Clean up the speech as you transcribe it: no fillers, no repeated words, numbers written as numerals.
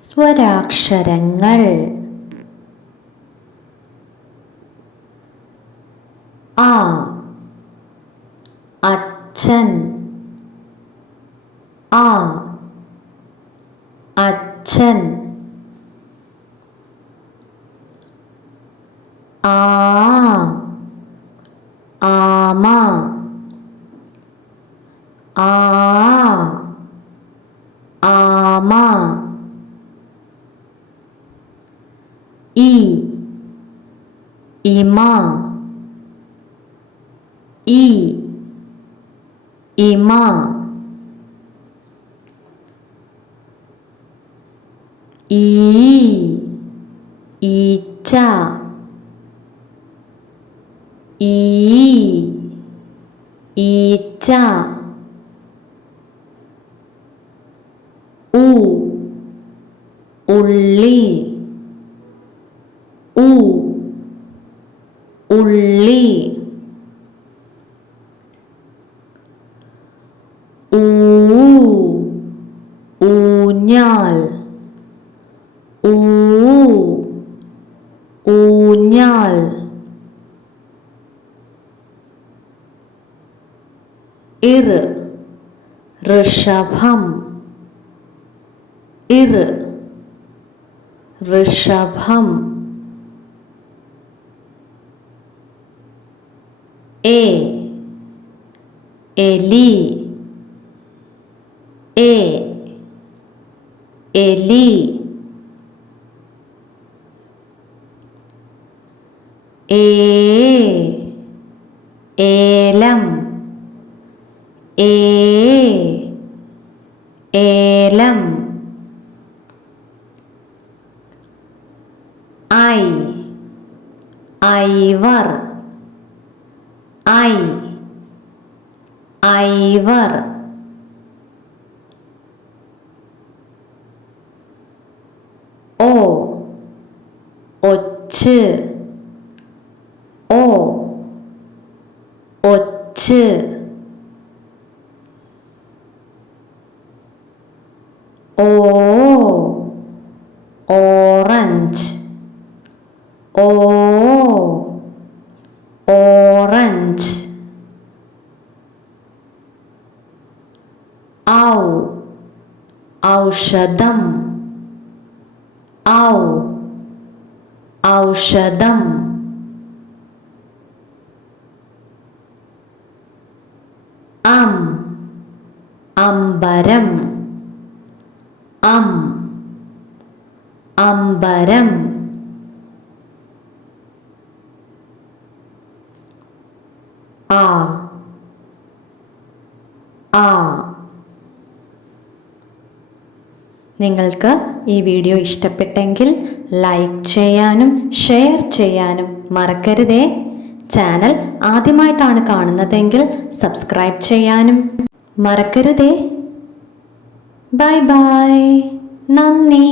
സ്വരാക്ഷരങ്ങൾ ആ അച്ഛൻ ആ അച്ഛൻ ആ ആമ ആ ആമ ഈ ഇമ ഈ ഇമ ഈ ഈച്ച ഈ ഈച്ച ഉ ഉള്ളി ഉ ഉള്ളി ഊ ഊഞ്ഞാൽ ഊ ഊഞ്ഞാൽ ഇർ ഋഷഭം ഇർ ഋഷഭം എ എലി എ എലി ഏ ഏലം ഏ ഏലം ഐ ഐവർ ഐ ഐവർ ഓ ഒച്ച് ഓ ഒച്ച് ഓ ഓറഞ്ച് ഓ ഓറഞ്ച് ഔ ഔഷധം ഔ ഔഷധം അമ്പരം അമ്പരം ആ നിങ്ങൾക്ക് ഈ വീഡിയോ ഇഷ്ടപ്പെട്ടെങ്കിൽ ലൈക്ക് ചെയ്യാനും ഷെയർ ചെയ്യാനും മറക്കരുതേ. ചാനൽ ആദ്യമായിട്ടാണ് കാണുന്നതെങ്കിൽ സബ്സ്ക്രൈബ് ചെയ്യാനും മറക്കരുതേ. Bye bye. നന്ദി.